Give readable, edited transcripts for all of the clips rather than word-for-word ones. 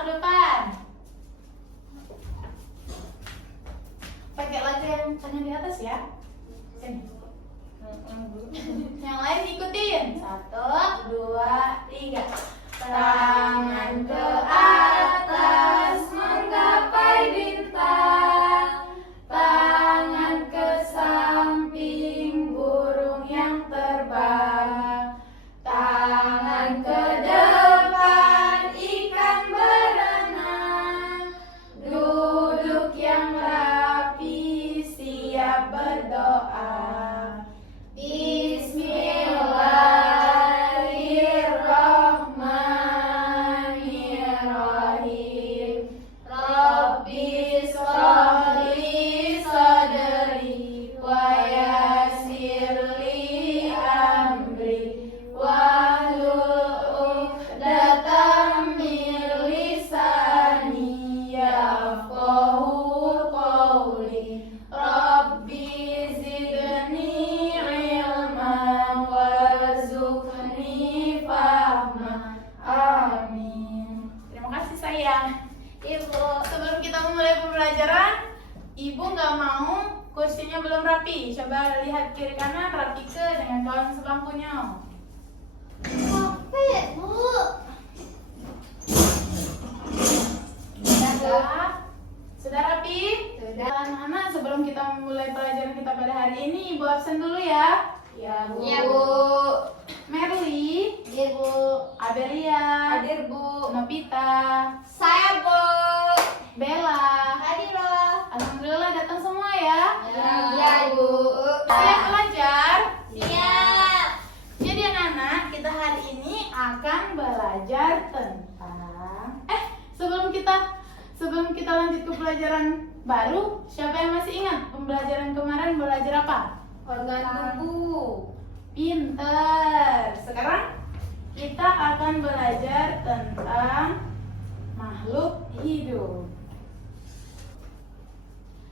ke depan. Pakai lagu yang tanya di atas ya. Sini. Yang lain ikutin. 1, 2, 3. Tangan ke atas menggapai bintang, tangan ke samping burung yang terbang, tangan ke depan ikan berenang, duduk yang rapi siap berdoa. Bismillahirrahmanirrahim. Rabbi shrah li sadri wa yassir li amri wahlul 'uqdatam min lisani yafqahu qawli. Rabbi zidni ilman warzuqni fahma. Amin. Terima kasih sayang. Ibu, sebelum kita memulai pembelajaran, Ibu nggak mau kursinya belum rapi. Coba lihat kiri kanan, rapi ke dengan kawan sebangkunya. Rapi, Bu. Sudah rapi? Sudah. Anak-anak, sebelum kita memulai pelajaran kita pada hari ini, Ibu absen dulu ya. Ya, Bu. Iya, Bu. Merly, Iya, Bu. Abelia, Hadir, Bu. Nopita, Saya, Bu. Bella. Hadir, loh. Alhamdulillah datang semua ya. Iya, Bu. Siap belajar? Siap. Jadi anak-anak, kita hari ini akan belajar tentang sebelum kita lanjut ke pelajaran baru, siapa yang masih ingat pembelajaran kemarin belajar apa? Organ tubuh. Pinter. Sekarang kita akan belajar tentang makhluk hidup.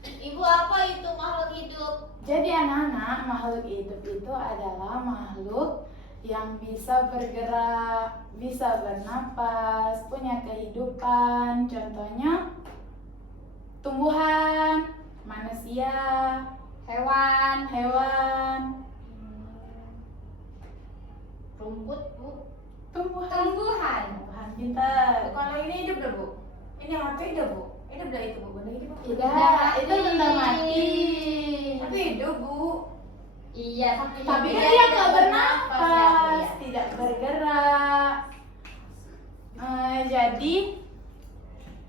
Ibu, apa itu makhluk hidup? Jadi anak-anak, makhluk hidup itu adalah makhluk yang bisa bergerak, bisa bernapas, punya kehidupan. Contohnya tumbuhan, manusia, Hewan. hewan, Rumput, Bu. tumbuhan. Tumbuhan. Tumbuhan pintar. Kalau ini hidup dah, Bu. Ini mati hidup, Bu. Hidup dah itu, Bu. Benda hidup. Tidak, itu benda mati. Tapi hidup, Bu. Iya, Tapi kan dia nggak bernapas, tidak bergerak. Jadi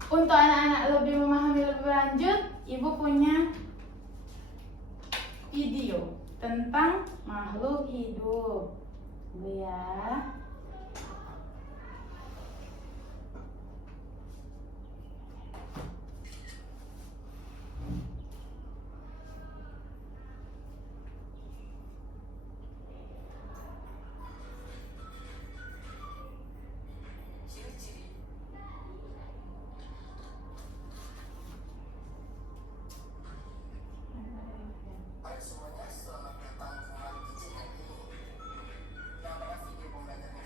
untuk anak-anak lebih memahami lebih lanjut, Ibu punya video tentang makhluk hidup. Bu ya. Baik semuanya, selamat datang kembali di channel ini. Yang pada video pembelajaran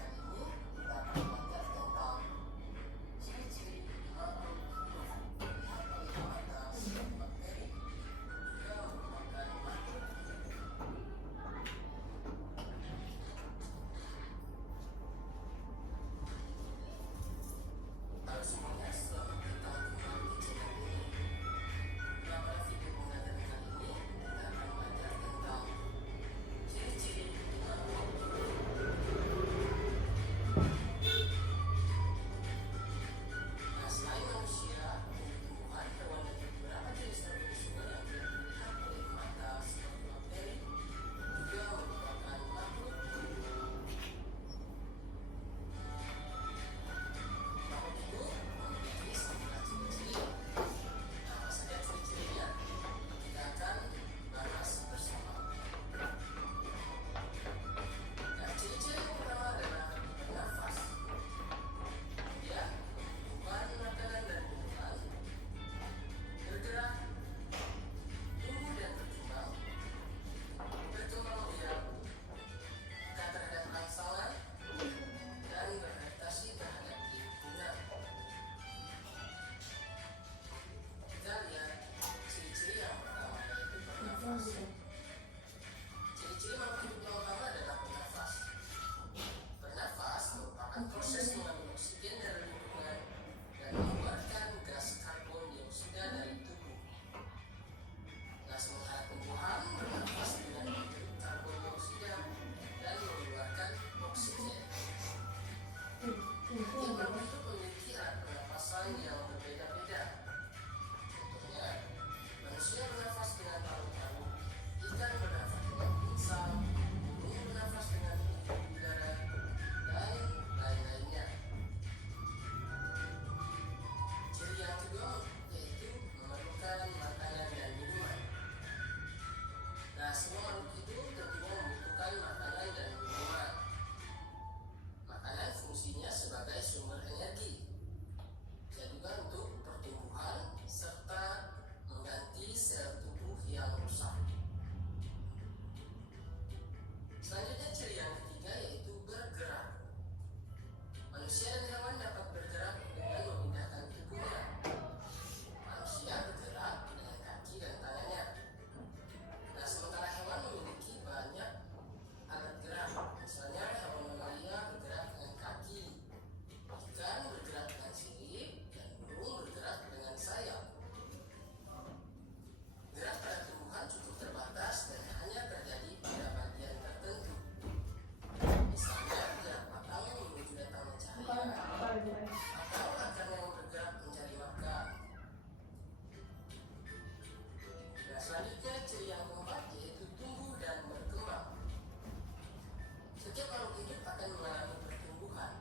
akan mengalami pertumbuhan.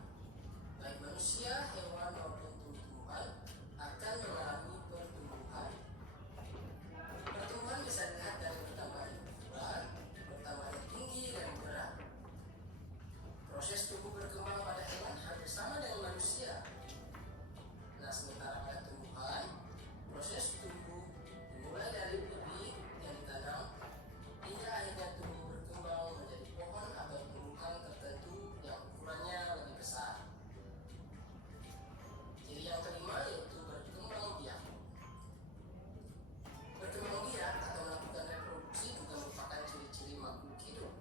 Baik manusia, hewan maupun tumbuhan akan mengalami pertumbuhan. Pertumbuhan bisa dilihat dari bertambahnya ukuran, bertambahnya tinggi dan berat. Proses tumbuh berkembang pada hewan hampir sama dengan manusia. Nah, sementara pada tumbuhan, proses tumbuh dimulai dari bibit yang ditanam hingga akhirnya tumbuh berkembang menjadi pohon atau tumbuhan tertentu yang ukurannya lebih besar. Ciri yang kelima yaitu berkembang biak. Berkembang biak atau melakukan reproduksi juga merupakan ciri-ciri makhluk hidup.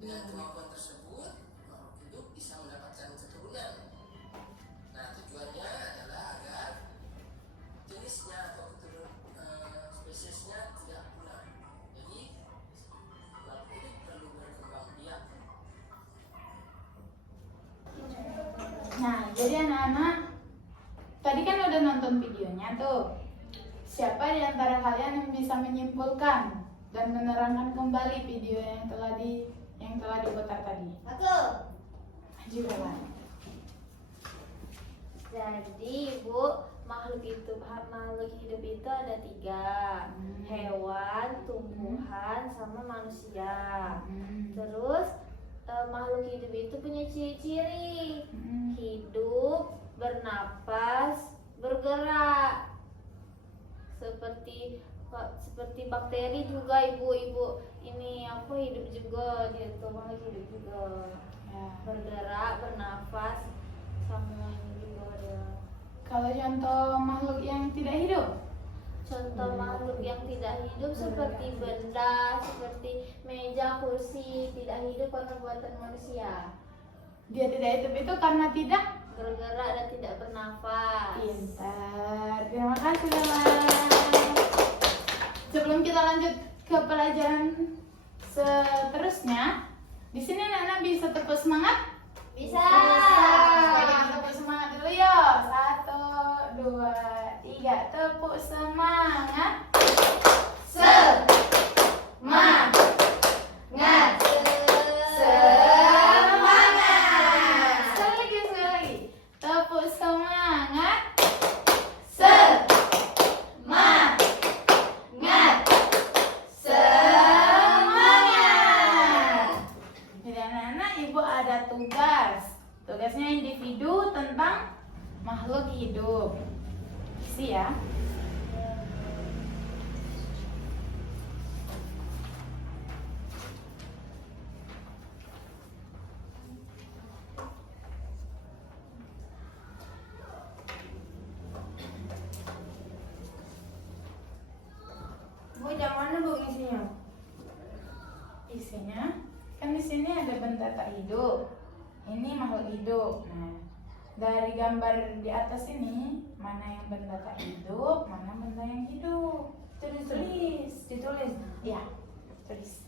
Dengan kemampuan tersebut, makhluk hidup bisa mendapatkan keturunan. Nah, tujuannya adalah agar jenisnya atau spesiesnya tidak punah. Jadi, makhluk hidup perlu berkembang biak. Nah, jadi anak-anak, tadi kan udah nonton videonya tuh. Siapa di antara kalian yang bisa menyimpulkan dan menerangkan kembali video yang telah diputar tadi? Aku. Juga kan? Jadi Ibu, makhluk hidup itu ada 3. Hewan, tumbuhan, sama manusia. Terus makhluk hidup itu punya ciri-ciri. Hidup, bernapas, bergerak. Seperti bakteri juga ibu ini hidup juga, dia tuh makhluk hidup juga. Ya. Bergerak, bernafas, sama ini juga ada. Kalau contoh makhluk yang tidak hidup? Contoh makhluk yang tidak hidup seperti benda, seperti meja, kursi, tidak hidup karena buatan manusia. Dia tidak hidup itu karena tidak Bergerak dan tidak bernafas. pintar. Terima kasih teman. Sebelum kita lanjut ke pelajaran seterusnya, di sini anak-anak bisa tepuk semangat? Bisa. Kita tepuk semangat dulu ya. 1, 2, 3. Tepuk semangat. Semangat. Semangat. Sekali lagi. Tepuk semangat. Semangat. Semangat. Jadi anak-anak, Ibu ada tugas. Tugasnya individu tentang makhluk hidup. Isi ya. Bu, yang mana Bu isinya? Isinya kan di sini ada benda tak hidup. Ini makhluk hidup. Nah, dari gambar di atas ini mana yang benda tak hidup, mana benda yang hidup. Ditulis. Ya, tulis.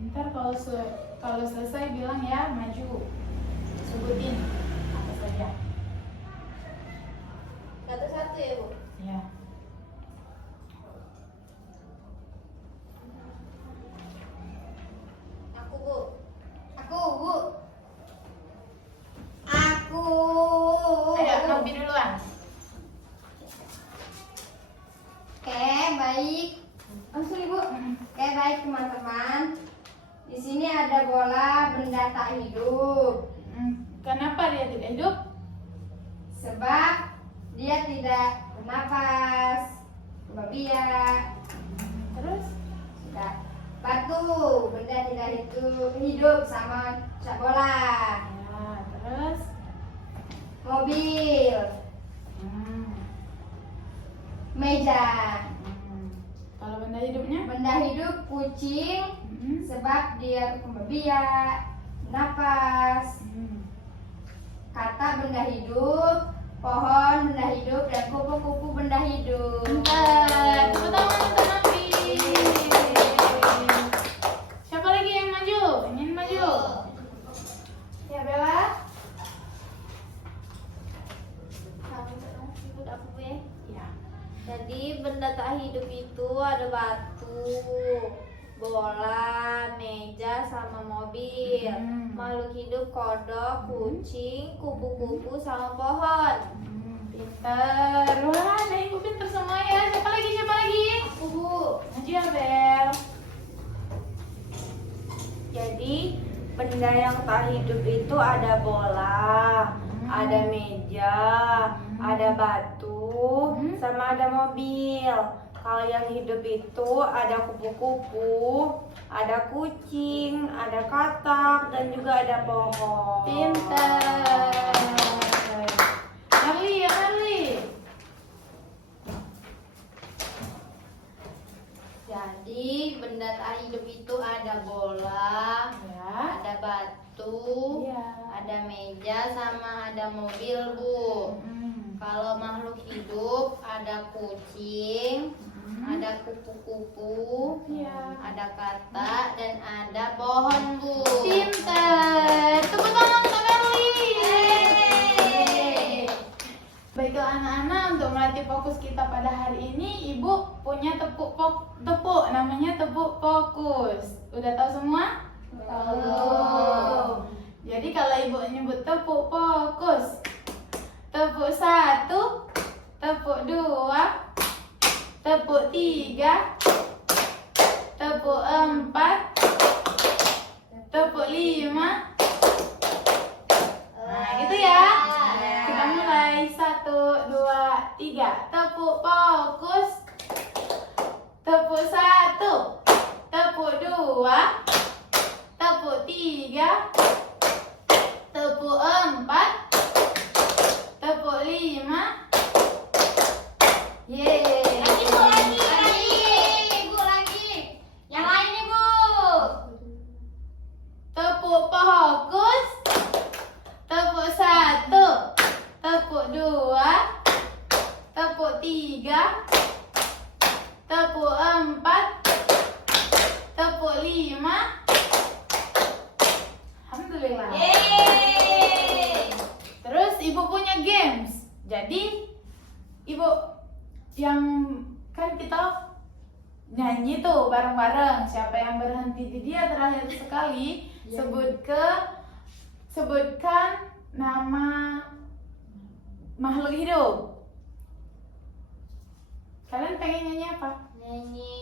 Ntar kalau selesai bilang ya, maju. Sebutin apa saja. Satu-satu ya Bu. Ya. Aku Bu. Ayo, Nobi duluan. Oke, baik. Langsung Ibu. Oke, baik teman-teman. Di sini ada bola benda tak hidup. Kenapa dia tidak hidup? Sebab dia tidak bernafas, berbiak. Terus? Sudah. Batu, benda tidak hidup sama bola. Ya, terus? Mobil, meja. Kalau benda hidupnya? Benda hidup kucing, Hmm. sebab dia berbiak, napas. Hmm. Kata benda hidup, pohon. Jadi benda tak hidup itu ada batu, bola, meja, sama mobil. Makhluk hidup kodok, kucing, kupu-kupu, sama pohon. Pinter. Wah, ada ibu pinter semua ya. Siapa lagi? Siapa lagi? Bu. Maju ya, Bel. Jadi benda yang tak hidup itu ada bola, ada meja, ada batu, sama ada mobil. Kalau yang hidup itu ada kupu-kupu, ada kucing, ada katak, dan juga ada pohon. Pinter. Arli, ya Arli. Jadi benda tak hidup itu ada bola, Ya. ada batu, Iya. ada meja, sama ada mobil, Bu. Kalau makhluk hidup ada kucing, ada kupu-kupu, Iya. ada katak, dan ada pohon, Bu. Pinter. Tepuk tangan untuk Arli. Baiklah anak-anak, untuk melatih fokus kita pada hari ini, Ibu punya tepuk namanya tepuk fokus. Udah tahu semua? Tahu. Jadi kalau Ibu nyebut tepuk fokus, tepuk 1, tepuk 2, tepuk 3, tepuk 4, tepuk 5. Nah, gitu ya. Kita mulai 1, 2, 3. Tepuk fokus. Tepuk 1, tepuk 2, tepuk 3, tepuk 4, tepuk 5. Yeay. Lagi, Bu, lagi. Yang lain nih, Bu. Tepuk fokus. Tepuk 1, tepuk 2, tepuk 3, tepuk 4, tepuk 5. Alhamdulillah. Yeay. Terus Ibu punya games. Jadi Ibu yang kan kita nyanyi tuh bareng-bareng. Siapa yang berhenti di dia terakhir sekali sebutkan nama makhluk hidup. Kalian pengen nyanyi apa? Nyanyi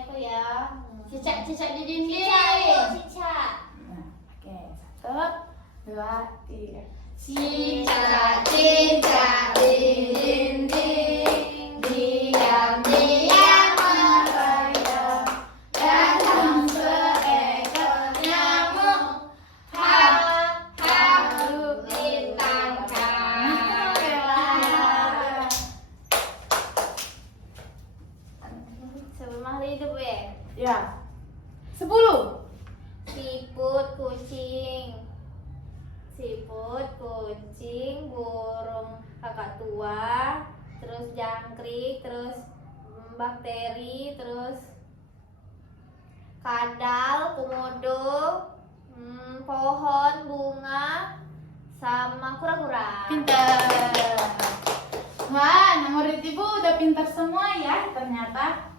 apa ya? Cicak-cicak di dinding. Cicak. Nah, oke. 1, 2, 3. Cicak-cicak di dinding, diam-diam merayap, datang seekor nyamuk, hap-hap ditangkap. Sebelum makhluk hidup ya. Ya. 10. Siput, kucing. Siput, kucing, burung kakak tua, terus jangkrik, terus bakteri, terus kadal, komodo, pohon, bunga, sama kura-kura. Pintar. Wah, murid Ibu udah pintar semua ya ternyata.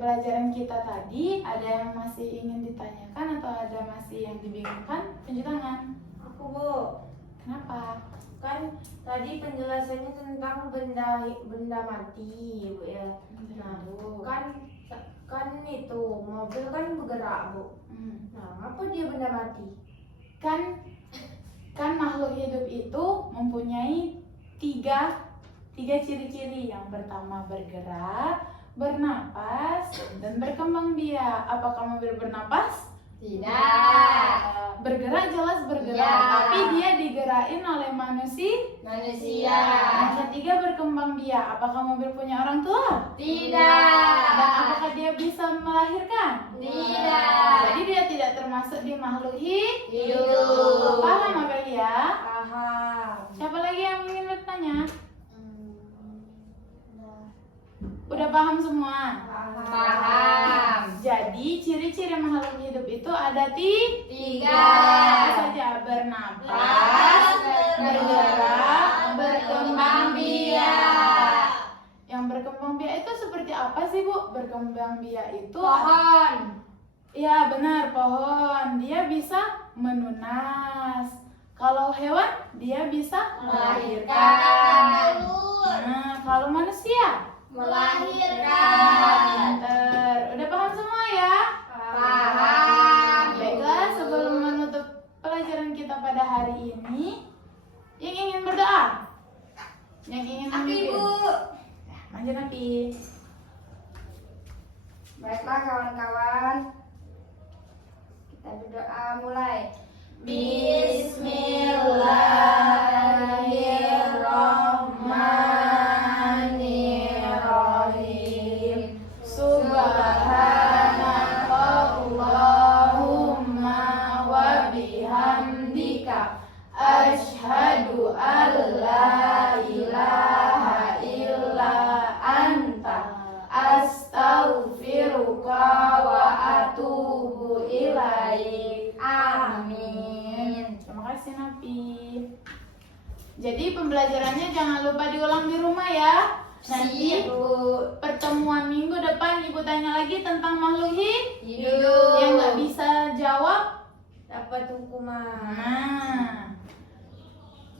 Pelajaran kita tadi ada yang masih ingin ditanyakan atau ada masih yang dibingungkan? Tunjuk tangan. Aku, Bu. Kenapa? Kan tadi penjelasannya tentang benda mati, Bu ya. Nah, kan itu mobil kan bergerak, Bu. Nah, apa dia benda mati? Kan makhluk hidup itu mempunyai tiga ciri-ciri. Yang pertama bergerak, bernapas, dan berkembang biak. Apakah mobil bernapas? Tidak. Bergerak jelas bergerak, Ya. tapi dia digerakin oleh manusia. Yang ketiga berkembang biak. Apakah mobil punya orang tua? Tidak. Dan apakah dia bisa melahirkan? Tidak. Jadi dia tidak termasuk di makhluk Hidup. Paham Amelia? Paham. Siapa lagi yang ingin bertanya? Udah paham semua? Paham. Jadi ciri-ciri makhluk hidup itu ada Tiga. Apa saja? Bernapas, bergerak, berkembang biak. Yang berkembang berkembang biak itu Pohon. ya benar, pohon. Dia bisa menunas. Kalau hewan, dia bisa melahirkan. Nah, kalau manusia, Melahirkan. pinter. Udah paham semua ya? Paham. Baiklah, sebelum menutup pelajaran kita pada hari ini, yang ingin berdoa, yang ingin memimpin. Ya, maju Nabi. Baiklah kawan-kawan, kita berdoa mulai. Bismillahirrahmanirrahim. Subhanakallahumma wa bihamdika asyhadu an la ilaha illa anta astaghfiruka wa atubu ilaik. Amin. Terima kasih Nabi. Jadi pembelajarannya jangan lupa diulang di rumah ya. Nanti pertemuan minggu depan Ibu tanya lagi tentang makhluk hidup. Yang nggak bisa jawab Dapat hukuman. Nah,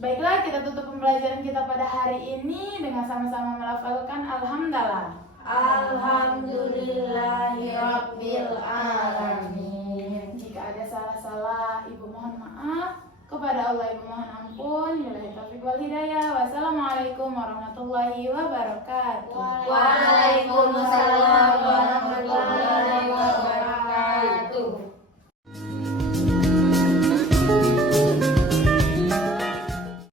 baiklah kita tutup pembelajaran kita pada hari ini dengan sama-sama melafalkan Alhamdulillah. Alhamdulillahirabbil alamin. Jika ada salah-salah, Ibu mohon maaf. Kepada Allah Ibu mohon ampun. Billahi taufiq wal hidayah. Wassalamualaikum warahmatullahi wabarakatuh.